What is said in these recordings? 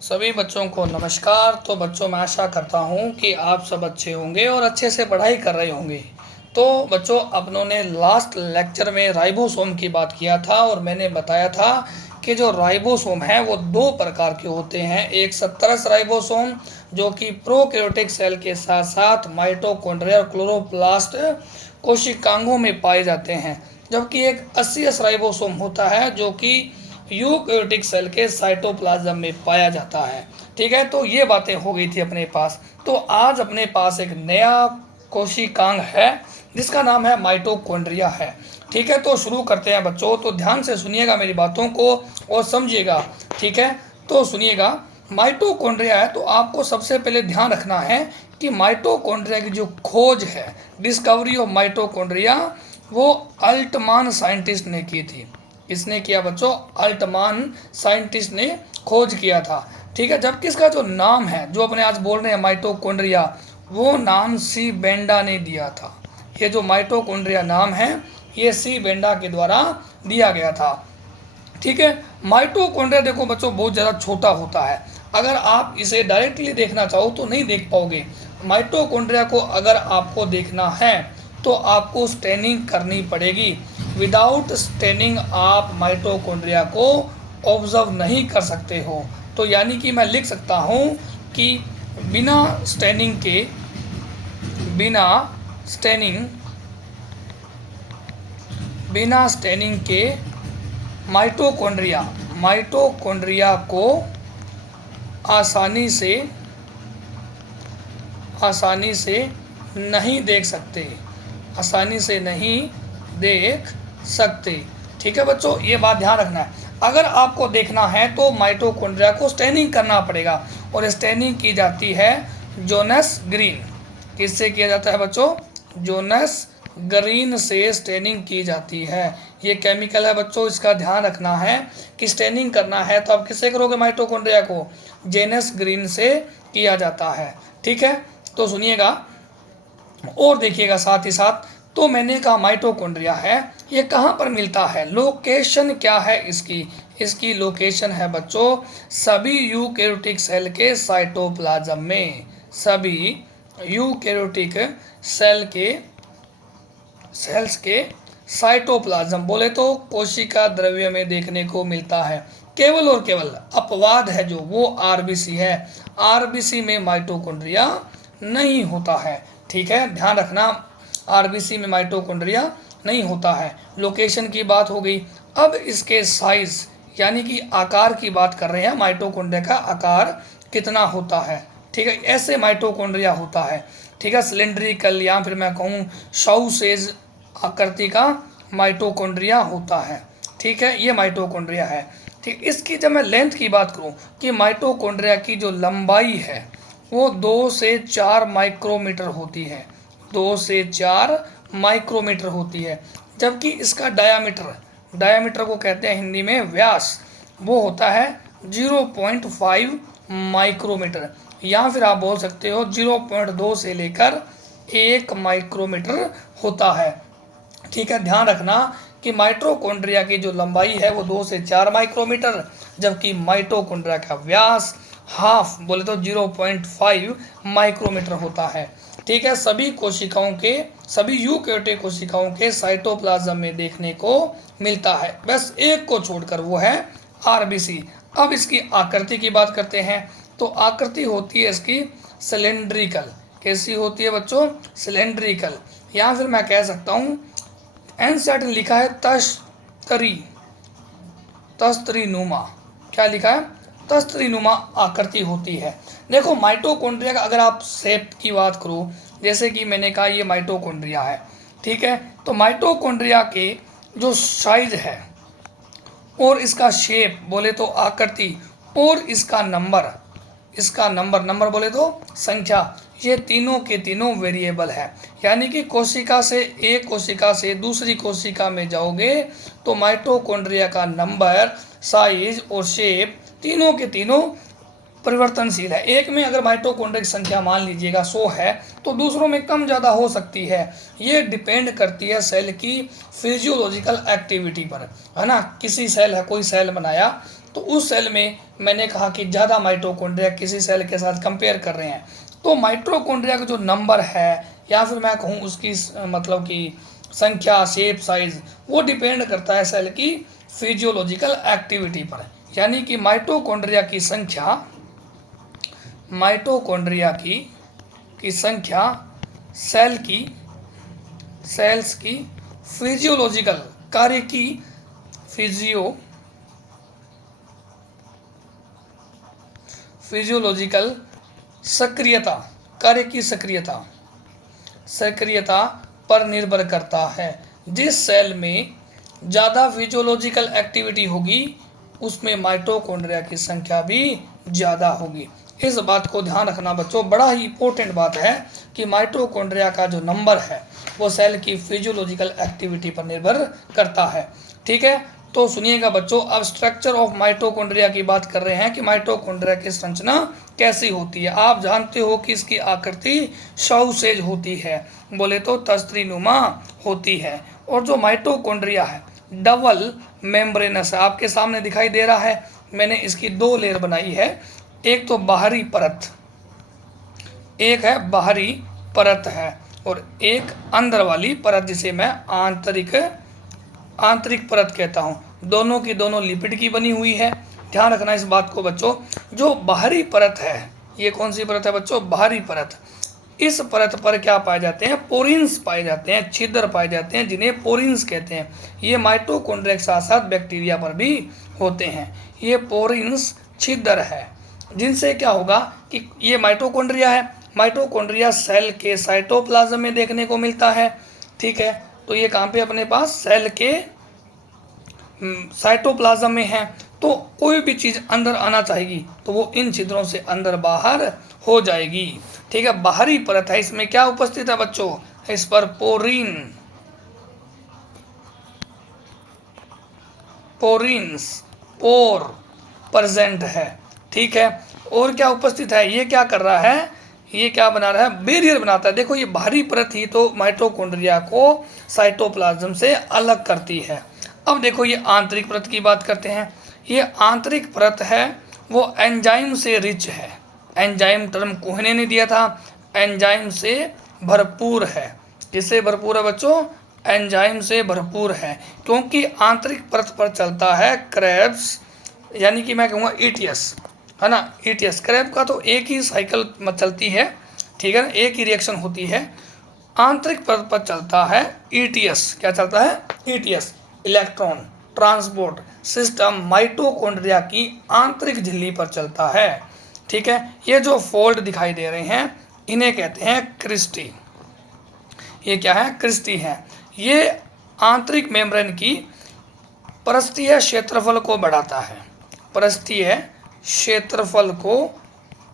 सभी बच्चों को नमस्कार। तो बच्चों, मैं आशा करता हूँ कि आप सब अच्छे होंगे और अच्छे से पढ़ाई कर रहे होंगे। तो बच्चों, अपनों ने लास्ट लेक्चर में राइबोसोम की बात किया था और मैंने बताया था कि जो राइबोसोम है वो दो प्रकार के होते हैं। एक 70 राइबोसोम जो कि प्रोकैरियोटिक सेल के साथ साथ माइटोकॉन्ड्रिया और क्लोरोप्लास्ट कोशिकांगों में पाए जाते हैं, जबकि एक 80 राइबोसोम होता है जो कि यूकैरियोटिक सेल के साइटोप्लाज्म में पाया जाता है। ठीक है, तो ये बातें हो गई थी अपने पास। तो आज अपने पास एक नया कोशिकांग है जिसका नाम है माइटोकॉन्ड्रिया है। ठीक है, तो शुरू करते हैं बच्चों। तो ध्यान से सुनिएगा मेरी बातों को और समझिएगा। ठीक है, तो सुनिएगा। माइटोकॉन्ड्रिया है तो आपको सबसे पहले ध्यान रखना है कि माइटोकॉन्ड्रिया की जो खोज है, डिस्कवरी ऑफ माइटोकॉन्ड्रिया, वो अल्टमान साइंटिस्ट ने की थी। किसने किया बच्चों? अल्टमान साइंटिस्ट ने खोज किया था। ठीक है, जबकि इसका जो नाम है, जो अपने आज बोल रहे हैं माइटोकॉन्ड्रिया, वो नाम सी बेंडा ने दिया था। ये जो माइटोकॉन्ड्रिया नाम है ये सी बेंडा के द्वारा दिया गया था। ठीक है, माइटोकॉन्ड्रिया देखो बच्चों बहुत ज़्यादा छोटा होता है। अगर आप इसे डायरेक्टली देखना चाहो तो नहीं देख पाओगे। माइटोकॉन्ड्रिया को अगर आपको देखना है तो आपको स्टेनिंग करनी पड़ेगी। विदाउट स्टेनिंग आप माइटोकॉन्ड्रिया को ऑब्जर्व नहीं कर सकते हो। तो यानी कि मैं लिख सकता हूँ कि बिना स्टेनिंग के माइटोकॉन्ड्रिया को आसानी से नहीं देख सकते। ठीक है बच्चों, ये बात ध्यान रखना है। अगर आपको देखना है तो माइटोकॉन्ड्रिया को स्टेनिंग करना पड़ेगा और स्टेनिंग की जाती है जोनास ग्रीन। किससे किया जाता है बच्चों? जोनास ग्रीन से स्टेनिंग की जाती है। ये केमिकल है बच्चों, इसका ध्यान रखना है कि स्टेनिंग करना है तो आप किससे करोगे? माइटोकॉन्ड्रिया को जोनास ग्रीन से किया जाता है। ठीक है, तो सुनिएगा और देखिएगा साथ ही साथ। तो मैंने कहा माइटोकॉन्ड्रिया है, ये कहाँ पर मिलता है? लोकेशन क्या है इसकी लोकेशन है बच्चों सभी यूकैरियोटिक सेल के साइटोप्लाज्म में। सभी यूकैरियोटिक सेल्स के साइटोप्लाज्म बोले तो कोशिका द्रव्य में देखने को मिलता है। केवल और केवल अपवाद है जो वो आरबीसी है। आरबीसी में माइटोकॉन्ड्रिया नहीं होता है। ठीक है, ध्यान रखना, आरबीसी में माइटोकॉन्ड्रिया नहीं होता है। लोकेशन की बात हो गई। अब इसके साइज यानी कि आकार की बात कर रहे हैं। माइटोकॉन्ड्रिया का आकार कितना होता है? ठीक है, ऐसे माइटोकॉन्ड्रिया होता है। ठीक है, सिलेंड्रिकल या फिर मैं कहूँ साउसेज आकृति का माइटोकॉन्ड्रिया होता है। ठीक है, ये माइटोकॉन्ड्रिया है। ठीक, इसकी जब मैं लेंथ की बात करूँ कि माइटोकॉन्ड्रिया की जो लंबाई है वो 2 से 4 माइक्रोमीटर होती है। 2 से 4 माइक्रोमीटर होती है, जबकि इसका डायामीटर को कहते हैं हिंदी में व्यास, वो होता है 0.5 माइक्रोमीटर, या फिर आप बोल सकते हो 0.2 से लेकर 1 माइक्रोमीटर होता है। ठीक है, ध्यान रखना कि माइटोकॉन्ड्रिया की जो लंबाई है वो 2 से 4 माइक्रोमीटर, जबकि माइटोकॉन्ड्रिया का व्यास हाफ बोले तो 0.5 माइक्रोमीटर होता है। ठीक है, सभी यूकैरियोटिक कोशिकाओं के साइटोप्लाज्म में देखने को मिलता है, बस एक को छोड़कर, वो है आरबीसी। अब इसकी आकृति की बात करते हैं। तो आकृति होती है इसकी सिलेंड्रिकल। कैसी होती है बच्चों? सिलेंड्रिकल, या फिर मैं कह सकता हूँ एनसीईआरटी ने लिखा है तस्तरीनुमा। क्या लिखा है? तस्तरीनुमा आकृति होती है। देखो माइटोकॉन्ड्रिया का अगर आप शेप की बात करो, जैसे कि मैंने कहा ये माइटोकॉन्ड्रिया है। ठीक है, तो माइटोकॉन्ड्रिया के जो साइज है और इसका शेप बोले तो आकृति और इसका नंबर बोले तो संख्या, ये तीनों के तीनों वेरिएबल है। यानी कि एक कोशिका से दूसरी कोशिका में जाओगे तो माइटोकॉन्ड्रिया का नंबर, साइज और शेप तीनों के तीनों परिवर्तनशील है। एक में अगर माइटोकॉन्ड्रिया की संख्या मान लीजिएगा 100 है तो दूसरों में कम ज़्यादा हो सकती है। ये डिपेंड करती है सेल की फिजियोलॉजिकल एक्टिविटी पर, है ना। किसी सेल है, कोई सेल बनाया, तो उस सेल में मैंने कहा कि ज़्यादा माइटोकॉन्ड्रिया किसी सेल के साथ कंपेयर कर रहे हैं, तो माइटोकॉन्ड्रिया का जो नंबर है या फिर मैं कहूँ उसकी मतलब कि संख्या, शेप, साइज, वो डिपेंड करता है सेल की फिजियोलॉजिकल एक्टिविटी पर। यानी कि माइटोकॉन्ड्रिया की संख्या, माइटोकॉन्ड्रिया की संख्या सेल्स की फिजियोलॉजिकल कार्य की फिजियोलॉजिकल सक्रियता, कार्य की सक्रियता पर निर्भर करता है। जिस सेल में ज़्यादा फिजियोलॉजिकल एक्टिविटी होगी उसमें माइटोकॉन्ड्रिया की संख्या भी ज़्यादा होगी। इस बात को ध्यान रखना बच्चों, बड़ा ही इंपॉर्टेंट बात है कि माइटोकॉन्ड्रिया का जो नंबर है वो सेल की फिजियोलॉजिकल एक्टिविटी पर निर्भर करता है। ठीक है, तो सुनिएगा बच्चों, अब स्ट्रक्चर ऑफ माइटोकॉन्ड्रिया की बात कर रहे हैं कि माइटोकॉन्ड्रिया की संरचना कैसी होती है। आप जानते हो कि इसकी आकृति सौसेज होती है, बोले तो तस्तरीनुमा होती है। और जो माइटोकॉन्ड्रिया है डबल मेम्ब्रेनस है, आपके सामने दिखाई दे रहा है। मैंने इसकी दो लेयर बनाई है, एक तो बाहरी परत, एक है बाहरी परत है, और एक अंदर वाली परत जिसे मैं आंतरिक परत कहता हूँ। दोनों की दोनों लिपिड की बनी हुई है। ध्यान रखना इस बात को बच्चों। जो बाहरी परत है, ये कौन सी परत है बच्चों? बाहरी परत। इस परत पर क्या पाए जाते हैं? पोरिन्स पाए जाते हैं, छिद्र पाए जाते हैं, जिन्हें पोरिन्स कहते हैं। ये माइटोकॉन्ड्रिया के साथ साथ बैक्टीरिया पर भी होते हैं। ये पोरिन्स छिद्र है, जिनसे क्या होगा कि ये माइटोकॉन्ड्रिया है। माइटोकॉन्ड्रिया सेल के साइटोप्लाज्म में देखने को मिलता है। ठीक है, तो ये कहाँ पे अपने पास सेल के साइटोप्लाज्म में है। तो कोई भी चीज़ अंदर आना चाहेगी तो वो इन छिद्रों से अंदर बाहर हो जाएगी। ठीक है, बाहरी परत है, इसमें क्या उपस्थित है बच्चों? इस पर पोर प्रेजेंट है। ठीक है, और क्या उपस्थित है? ये क्या कर रहा है? ये क्या बना रहा है? बैरियर बनाता है। देखो, ये बाहरी परत ही तो माइटोकॉन्ड्रिया को साइटोप्लाज्म से अलग करती है। अब देखो, ये आंतरिक परत की बात करते हैं। ये आंतरिक परत है वो एंजाइम से रिच है। एंजाइम टर्म कोहने ने दिया था, एंजाइम से भरपूर है। किससे भरपूर है बच्चों? एंजाइम से भरपूर है, क्योंकि आंतरिक परत पर चलता है क्रेब्स, यानी कि मैं कहूँगा ईटीएस, है ना। ईटीएस क्रेब का तो एक ही साइकिल चलती है, ठीक है ना, एक ही रिएक्शन होती है। आंतरिक परत पर चलता है ईटीएस। क्या चलता है? ETS, electron transport system mitochondria की आंतरिक झिल्ली पर चलता है। ठीक है, ये जो फोल्ड दिखाई दे रहे हैं इन्हें कहते हैं क्रिस्टी। ये क्या है? क्रिस्टी है। ये आंतरिक मेम्ब्रेन की पृष्ठीय क्षेत्रफल को बढ़ाता है, पृष्ठीय क्षेत्रफल को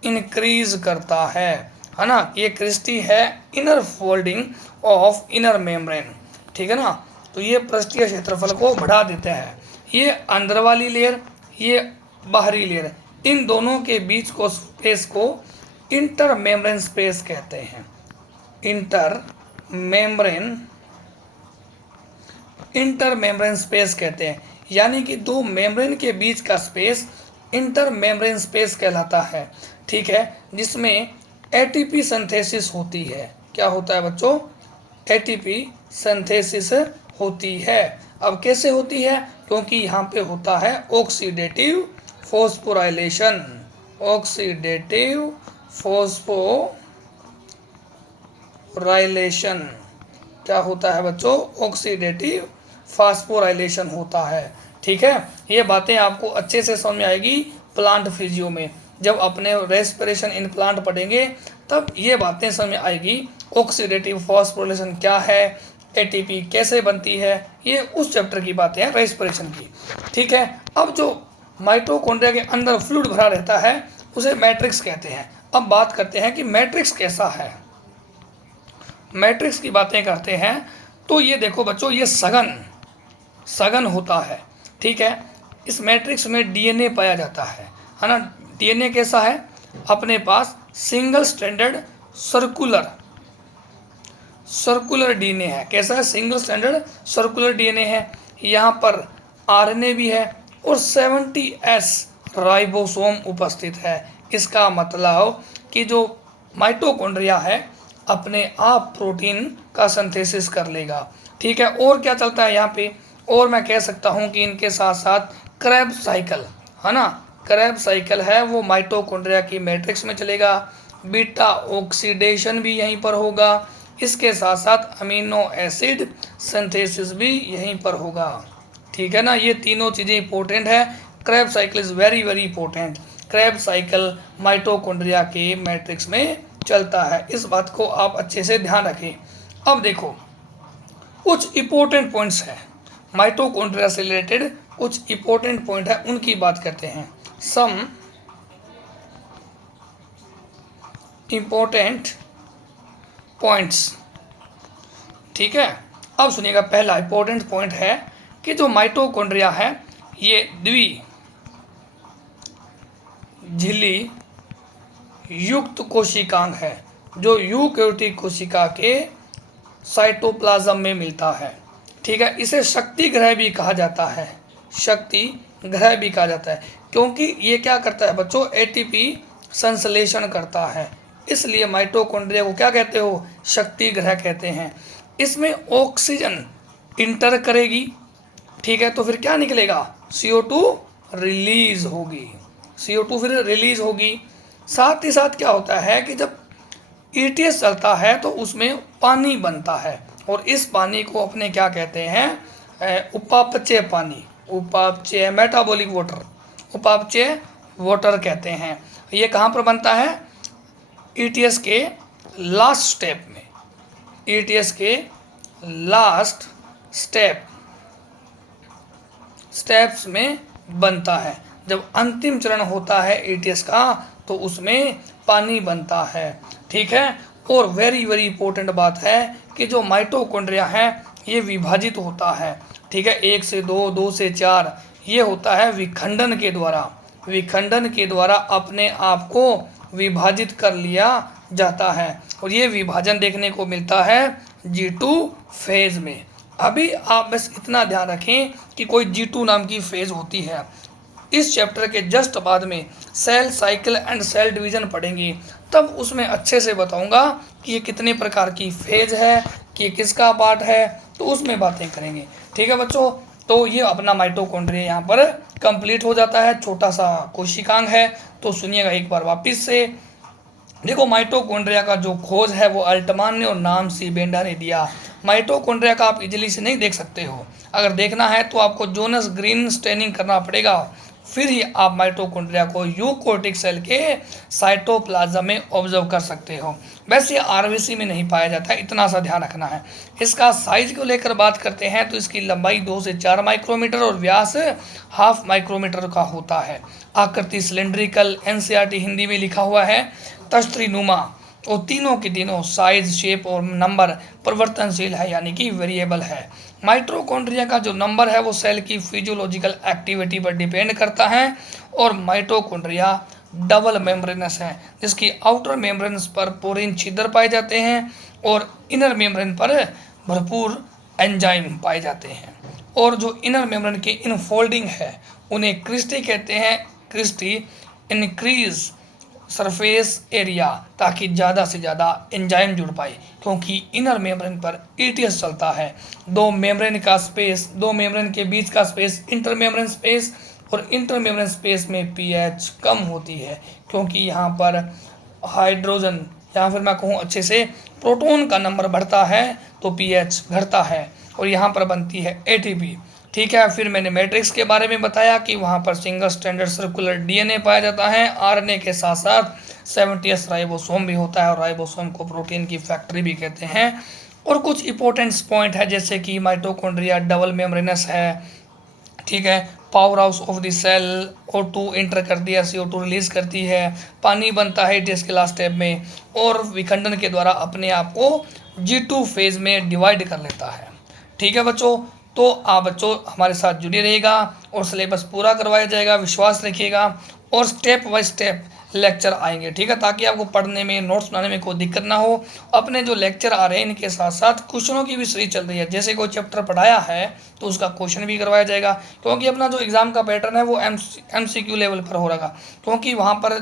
इंक्रीज करता है ना। ये क्रिस्टी है inner folding of inner membrane. ठीक है ना, तो ये पृष्ठीय क्षेत्रफल को बढ़ा देते हैं। ये अंदर वाली लेयर, ये बाहरी लेयर, इन दोनों के बीच को स्पेस को इंटर मेम्ब्रेन स्पेस कहते हैं। इंटर मेम्ब्रेन स्पेस कहते हैं, यानी कि दो मेम्ब्रेन के बीच का स्पेस इंटर मेम्ब्रेन स्पेस कहलाता है। ठीक है, जिसमें एटीपी सिंथेसिस होती है। क्या होता है बच्चों? एटीपी सिंथेसिस होती है। अब कैसे होती है? क्योंकि यहाँ पे होता है ऑक्सीडेटिव फॉस्फोराइलेशन। ऑक्सीडेटिव फॉस्फोराइलेशन क्या होता है बच्चों? ऑक्सीडेटिव फास्फोराइलेशन होता है। ठीक है, ये बातें आपको अच्छे से समझ में आएगी प्लांट फिजियो में। जब अपने रेस्पिरेशन इन प्लांट पढ़ेंगे तब ये बातें समझ में आएगी। ऑक्सीडेटिव फास्फोराइलेशन क्या है, एटीपी कैसे बनती है, ये उस चैप्टर की बातें हैं रेस्पिरेशन की। ठीक है, अब जो माइटोकॉन्ड्रिया के अंदर फ्लूइड भरा रहता है उसे मैट्रिक्स कहते हैं। अब बात करते हैं कि मैट्रिक्स कैसा है। मैट्रिक्स की बातें करते हैं तो ये देखो बच्चों, ये सघन होता है। ठीक है, इस मैट्रिक्स में डीएनए पाया जाता है ना। डीएनए कैसा है? अपने पास सिंगल स्ट्रैंडेड सर्कुलर डीएनए है। कैसा है? सिंगल स्ट्रैंडेड सर्कुलर डीएनए है। यहाँ पर आरएनए भी है और 70S राइबोसोम उपस्थित है। इसका मतलब कि जो माइटोकॉन्ड्रिया है अपने आप प्रोटीन का सिंथेसिस कर लेगा। ठीक है, और क्या चलता है यहाँ पे, और मैं कह सकता हूँ कि इनके साथ साथ क्रेब्स साइकिल है ना, क्रेब्स साइकिल है वो माइटोकॉन्ड्रिया की मैट्रिक्स में चलेगा। बीटा ऑक्सीडेशन भी यहीं पर होगा। इसके साथ साथ अमीनो एसिड सिंथेसिस भी यहीं पर होगा। ठीक है ना, ये तीनों चीज़ें इंपॉर्टेंट है। Krebs cycle is very very important. Krebs cycle mitochondria के मैट्रिक्स में चलता है, इस बात को आप अच्छे से ध्यान रखें। अब देखो कुछ इंपॉर्टेंट पॉइंट्स हैं माइटोकॉन्ड्रिया से रिलेटेड, कुछ इंपॉर्टेंट पॉइंट है उनकी बात करते हैं। Some important points. ठीक है, अब सुनिएगा, पहला इंपॉर्टेंट पॉइंट है कि जो माइटोकॉन्ड्रिया है ये द्वि झिल्ली युक्त कोशिकांग है जो यूकेरियोटिक कोशिका के साइटोप्लाज्म में मिलता है। ठीक है, इसे शक्ति ग्रह भी कहा जाता है, शक्ति ग्रह भी कहा जाता है, क्योंकि ये क्या करता है बच्चों, एटीपी संश्लेषण करता है, इसलिए माइटोकॉन्ड्रिया को क्या कहते हो, शक्ति ग्रह कहते हैं। इसमें ऑक्सीजन इंटर करेगी। ठीक है, तो फिर क्या निकलेगा, CO2 रिलीज होगी, CO2 फिर रिलीज होगी। साथ ही साथ क्या होता है कि जब ETS चलता है तो उसमें पानी बनता है, और इस पानी को अपने क्या कहते हैं, उपापचय पानी, उपापचय मेटाबॉलिक वाटर, उपापचय वाटर कहते हैं। ये कहाँ पर बनता है, ETS के लास्ट स्टेप में, ETS के लास्ट स्टेप्स में बनता है। जब अंतिम चरण होता है ETS का तो उसमें पानी बनता है। ठीक है, और वेरी वेरी इंपॉर्टेंट बात है कि जो माइटोकॉन्ड्रिया है ये विभाजित होता है। ठीक है, 1 से 2, 2 से 4, ये होता है विखंडन के द्वारा, विखंडन के द्वारा अपने आप को विभाजित कर लिया जाता है, और ये विभाजन देखने को मिलता है G2 फेज में। अभी आप बस इतना ध्यान रखें कि कोई G2 नाम की फेज होती है। इस चैप्टर के जस्ट बाद में cell cycle and cell division पढ़ेंगे, तब उसमें अच्छे से बताऊंगा कि ये कितने प्रकार की फेज है, कि किसका पार्ट है, तो उसमें बातें करेंगे। ठीक है बच्चों, तो ये अपना माइटोकॉन्ड्रिया यहाँ पर कंप्लीट हो जाता है, छोटा सा कोशिकांग है। तो सुनिएगा एक बार वापस से, देखो माइटोकॉन्ड्रिया का जो खोज है वो अल्टमान ने और नाम सी बेंडा ने दिया। माइटोकॉन्ड्रिया का आप इजीली से नहीं देख सकते हो, अगर देखना है तो आपको जोनस ग्रीन स्टेनिंग करना पड़ेगा, फिर ही आप माइटोकॉन्ड्रिया को यूकोटिक सेल के साइटोप्लाज्म में ऑब्जर्व कर सकते हो। वैसे RBC में नहीं पाया जाता है, इतना सा ध्यान रखना है। इसका साइज को लेकर बात करते हैं तो इसकी लंबाई 2 से 4 माइक्रोमीटर और व्यास 1/2 माइक्रोमीटर का होता है। आकृति सिलेंड्रिकल, NCERT हिंदी में लिखा हुआ है, तश्तरीनुमा, और तीनों के तीनों साइज, शेप और नंबर परिवर्तनशील है, यानी कि वेरिएबल है। माइटोकॉन्ड्रिया का जो नंबर है वो सेल की फिजियोलॉजिकल एक्टिविटी पर डिपेंड करता है, और माइटोकॉन्ड्रिया डबल मेम्ब्रेनस है, जिसकी आउटर मेम्ब्रेन्स पर पोरिन छिद्र पाए जाते हैं और इनर मेम्ब्रेन पर भरपूर एंजाइम पाए जाते हैं। और जो इनर मेम्ब्रेन की इनफोल्डिंग है उन्हें क्रिस्टी कहते हैं। क्रिस्टी इंक्रीज सरफेस एरिया, ताकि ज़्यादा से ज़्यादा एंजाइम जुड़ पाए, क्योंकि इनर मेम्ब्रेन पर ETS चलता है। दो मेम्ब्रेन का स्पेस, दो मेम्ब्रेन के बीच का स्पेस इंटर मेम्ब्रेन स्पेस, और इंटर मेम्ब्रेन स्पेस में pH कम होती है, क्योंकि यहाँ पर हाइड्रोजन, या फिर मैं कहूँ अच्छे से प्रोटॉन का नंबर बढ़ता है तो pH घटता है, और यहाँ पर बनती है ATP। ठीक है, फिर मैंने मैट्रिक्स के बारे में बताया कि वहाँ पर सिंगल स्टैंडर्ड सर्कुलर DNA पाया जाता है। RNA के साथ साथ 70S राइबोसोम भी होता है, और राइबोसोम को प्रोटीन की फैक्ट्री भी कहते हैं। और कुछ इंपॉर्टेंट पॉइंट है, जैसे कि माइटोकॉन्ड्रिया डबल मेम्ब्रेनस है। ठीक है, power house of the cell, O2 enter कर दिया, CO2 रिलीज करती है, पानी बनता है ETS के लास्ट स्टेप में, और विखंडन के द्वारा अपने आप को G2 फेज में डिवाइड कर लेता है। ठीक है बच्चों, तो आप बच्चों हमारे साथ जुड़े रहिएगा और सिलेबस पूरा करवाया जाएगा, विश्वास रखिएगा, और स्टेप बाय स्टेप लेक्चर आएंगे, ठीक है, ताकि आपको पढ़ने में, नोट्स बनाने में कोई दिक्कत ना हो। अपने जो लेक्चर आ रहे हैं इनके साथ साथ क्वेश्चनों की भी सीरीज चल रही है। जैसे कोई चैप्टर पढ़ाया है तो उसका क्वेश्चन भी करवाया जाएगा, क्योंकि अपना जो एग्ज़ाम का पैटर्न है वो MCQ लेवल पर हो रहा, क्योंकि वहाँ पर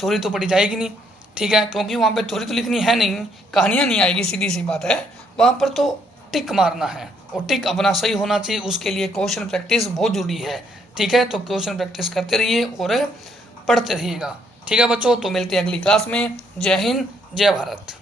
थ्योरी तो पढ़ी जाएगी नहीं, ठीक है, क्योंकि वहाँ पर थ्योरी तो लिखनी है नहीं, कहानियाँ नहीं आएगी, सीधी सी बात है। वहाँ पर तो टिक मारना है, और टिक अपना सही होना चाहिए, उसके लिए क्वेश्चन प्रैक्टिस बहुत ज़रूरी है, ठीक है। तो क्वेश्चन प्रैक्टिस करते रहिए और पढ़ते रहिएगा, ठीक है बच्चों। तो मिलते हैं अगली क्लास में। जय हिंद, जय भारत।